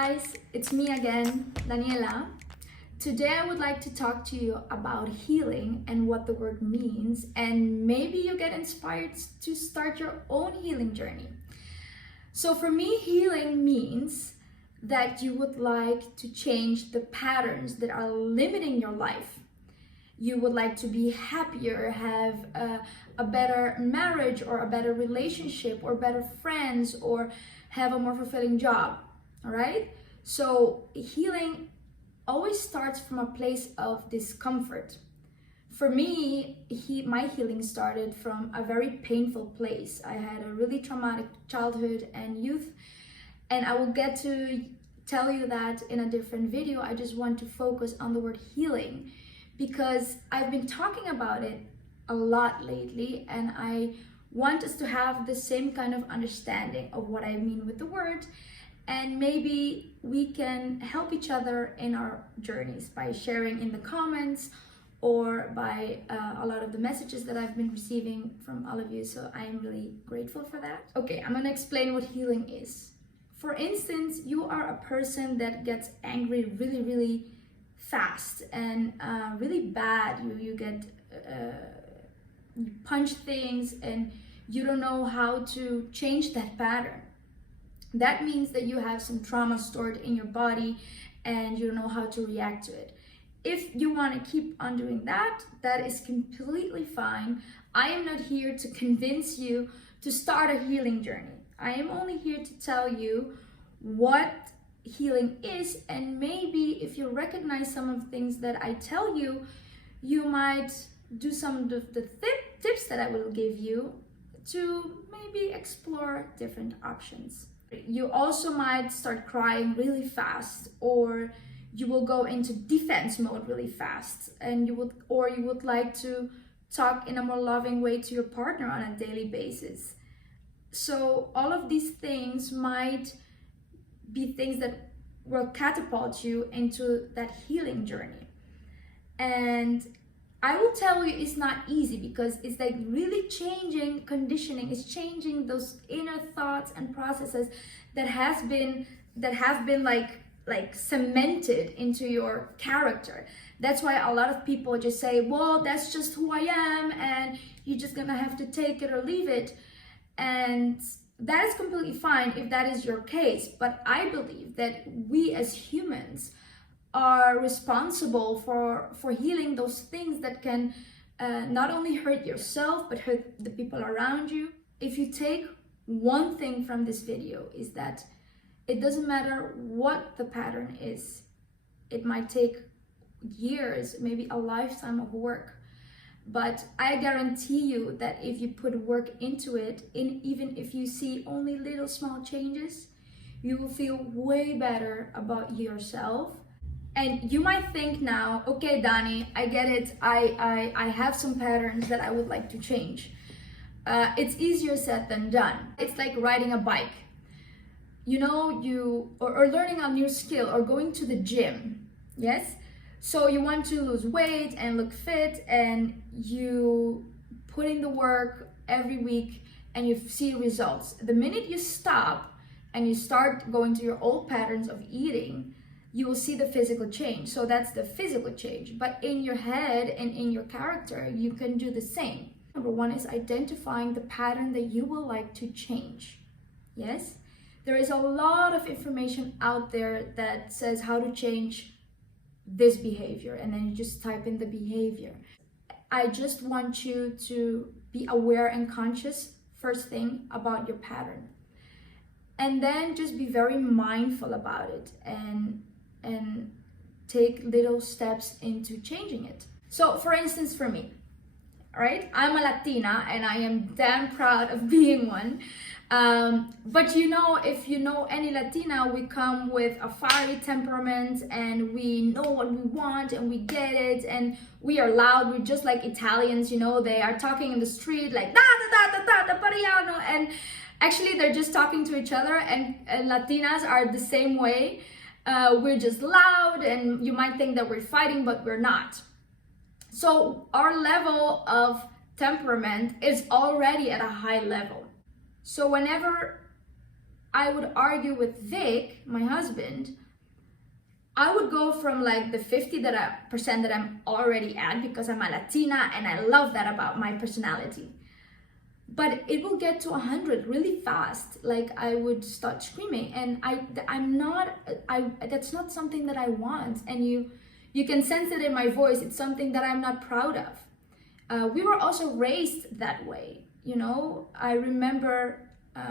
guys, it's me again, Daniela. Today I would like to talk to you about healing and what the word means, and maybe you get inspired to start your own healing journey. So for me, healing means that you would like to change the patterns that are limiting your life. You would like to be happier, have a better marriage or a better relationship or better friends or have a more fulfilling job, all right? So healing always starts from a place of discomfort. For me, my healing started from a very painful place. I had a really traumatic childhood and youth, and I will get to tell you that in a different video. I just want to focus on the word healing because I've been talking about it a lot lately, and I want us to have the same kind of understanding of what I mean with the word, and maybe we can help each other in our journeys by sharing in the comments or by a lot of the messages that I've been receiving from all of you. So I am really grateful for that. Okay, I'm gonna explain what healing is. For instance, you are a person that gets angry really fast and really bad. You get you punch things and you don't know how to change that pattern. That means that you have some trauma stored in your body and you don't know how to react to it. If you want to keep on doing that, that is completely fine. I am not here to convince you to start a healing journey. I am only here to tell you what healing is, and maybe if you recognize some of the things that I tell you, you might do some of the tips that I will give you to maybe explore different options. You also might start crying really fast, or you will go into defense mode really fast, and you would like to talk in a more loving way to your partner on a daily basis. So all of these things might be things that will catapult you into that healing journey. And I will tell you it's not easy, because it's like really changing conditioning. It's changing those inner thoughts and processes that have been like cemented into your character. That's why a lot of people just say, well, that's just who I am and you're just gonna have to take it or leave it. And that is completely fine if that is your case. But I believe that we as humans are responsible for healing those things that can not only hurt yourself but hurt the people around you. If you take one thing from this video, is that it doesn't matter what the pattern is. It might take years, maybe a lifetime of work, but I guarantee you that if you put work into it, even if you see only little small changes, you will feel way better about yourself. And you might think now, okay, Dani, I get it. I have some patterns that I would like to change. It's easier said than done. It's like riding a bike. You know, or learning a new skill or going to the gym. Yes? So you want to lose weight and look fit, and you put in the work every week and you see results. The minute you stop and you start going to your old patterns of eating, you will see the physical change. So that's the physical change. But in your head and in your character, you can do the same. Number one is identifying the pattern that you would like to change. Yes? There is a lot of information out there that says how to change this behavior, and then you just type in the behavior. I just want you to be aware and conscious, first thing, about your pattern. And then just be very mindful about it and take little steps into changing it. So for instance, for me, right? I'm a Latina and I am damn proud of being one. But you know, if you know any Latina, we come with a fiery temperament and we know what we want and we get it, and we are loud. We're just like Italians, you know, they are talking in the street like da da da da da da Pariano, and actually they're just talking to each other, and Latinas are the same way. We're just loud, and you might think that we're fighting, but we're not. So our level of temperament is already at a high level. So whenever I would argue with Vic, my husband, I would go from like the 50% that I'm already at because I'm a Latina and I love that about my personality. But it will get to 100 really fast. Like I would start screaming, and that's not something that I want. And you can sense it in my voice. It's something that I'm not proud of. We were also raised that way. You know, I remember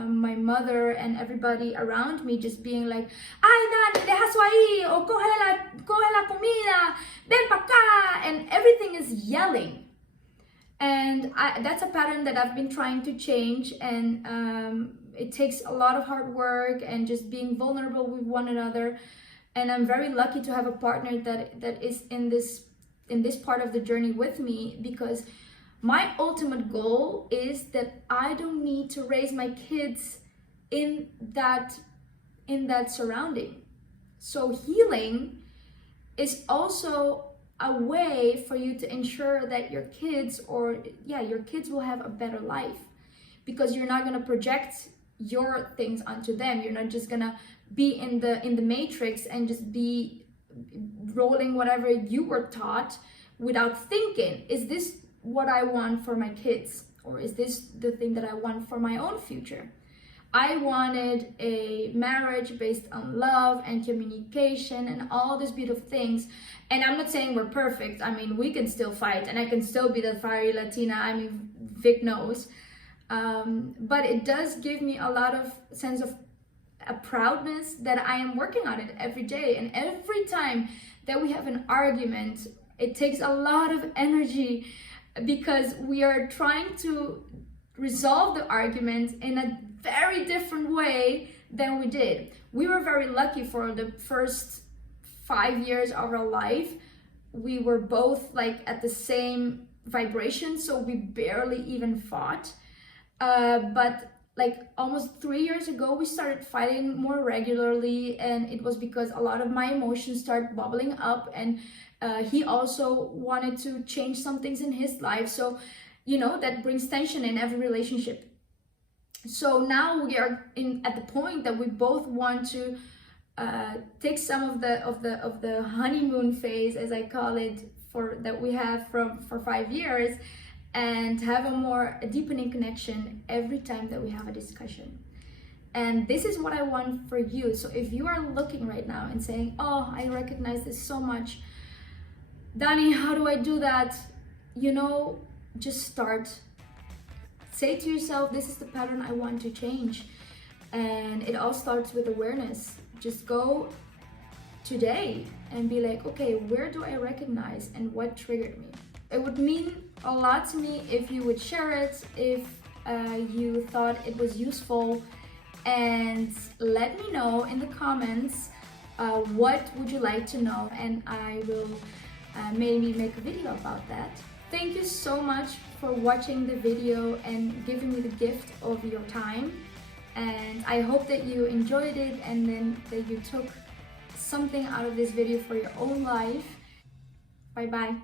my mother and everybody around me just being like, ay Dani, deja eso ahí, o coge la comida, ven pa' acá, and everything is yelling. And that's a pattern that I've been trying to change, and it takes a lot of hard work and just being vulnerable with one another. And I'm very lucky to have a partner that is in this part of the journey with me, because my ultimate goal is that I don't need to raise my kids in that surrounding. So healing is also a way for you to ensure that your kids will have a better life, because you're not going to project your things onto them. You're not just going to be in the matrix and just be rolling whatever you were taught without thinking, is this what I want for my kids, or is this the thing that I want for my own future? I wanted a marriage based on love and communication and all these beautiful things. And I'm not saying we're perfect. I mean, we can still fight, and I can still be the fiery Latina. I mean, Vic knows. But it does give me a lot of sense of a proudness that I am working on it every day. And every time that we have an argument, it takes a lot of energy, because we are trying to resolve the argument in a very different way than we did. We were very lucky for the first 5 years of our life. We were both like at the same vibration, so we barely even fought. But like almost 3 years ago, we started fighting more regularly, and it was because a lot of my emotions started bubbling up, and he also wanted to change some things in his life. So, you know, that brings tension in every relationship. So now we are at the point that we both want to take some of the honeymoon phase, as I call it, that we have for 5 years, and have a deepening connection every time that we have a discussion. And this is what I want for you. So if you are looking right now and saying, oh, I recognize this so much, Dani, how do I do that? You know, just start. Say to yourself, this is the pattern I want to change. And it all starts with awareness. Just go today and be like, okay, where do I recognize and what triggered me? It would mean a lot to me if you would share it, if you thought it was useful, and let me know in the comments what would you like to know, and I will maybe make a video about that. Thank you so much for watching the video and giving me the gift of your time, and I hope that you enjoyed it, and then that you took something out of this video for your own life. Bye bye.